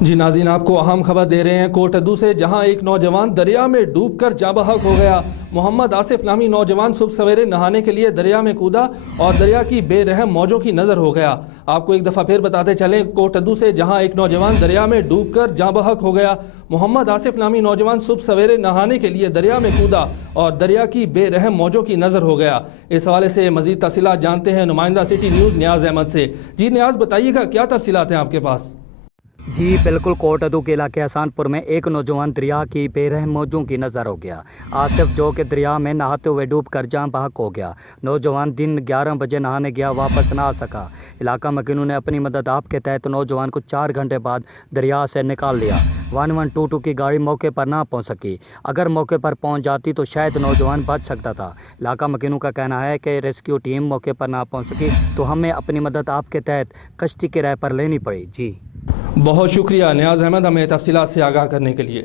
جی ناظرین، آپ کو اہم خبر دے رہے ہیں کوٹدو سے، جہاں ایک نوجوان دریا میں ڈوب کر جاں بحق ہو گیا۔ محمد آصف نامی نوجوان صبح سویرے نہانے کے لیے دریا میں کودا اور دریا کی بے رحم موجوں کی نظر ہو گیا۔ آپ کو ایک دفعہ پھر بتاتے چلیں، کوٹدو سے جہاں ایک نوجوان دریا میں ڈوب کر جاں بحق ہو گیا۔ محمد آصف نامی نوجوان صبح سویرے نہانے کے لیے دریا میں کودا اور دریا کی بے رحم موجوں کی نظر ہو گیا۔ اس حوالے سے مزید تفصیلات جانتے ہیں نمائندہ سٹی نیوز نیاز احمد سے۔ جی نیاز، بتائیے گا کیا تفصیلات ہیں آپ کے پاس؟ جی بالکل، کوٹدو کے علاقے احسان پور میں ایک نوجوان دریا کی بے رحم موجوں کی نظر ہو گیا۔ آصف جو کہ دریا میں نہاتے ہوئے ڈوب کر جاں بحق ہو گیا۔ نوجوان دن 11 بجے نہانے گیا، واپس نہ آ سکا۔ علاقہ مکینوں نے اپنی مدد آپ کے تحت نوجوان کو 4 گھنٹے بعد دریا سے نکال لیا۔ 1122 کی گاڑی موقع پر نہ پہنچ سکی۔ اگر موقع پر پہنچ جاتی تو شاید نوجوان بچ سکتا تھا۔ علاقہ مکینوں کا کہنا ہے کہ ریسکیو ٹیم موقع پر نہ پہنچ سکی تو ہمیں اپنی مدد آپ کے تحت کشتی کرائے پر لینی پڑی۔ جی بہت شکریہ نیاز احمد، ہمیں تفصیلات سے آگاہ کرنے کے لیے۔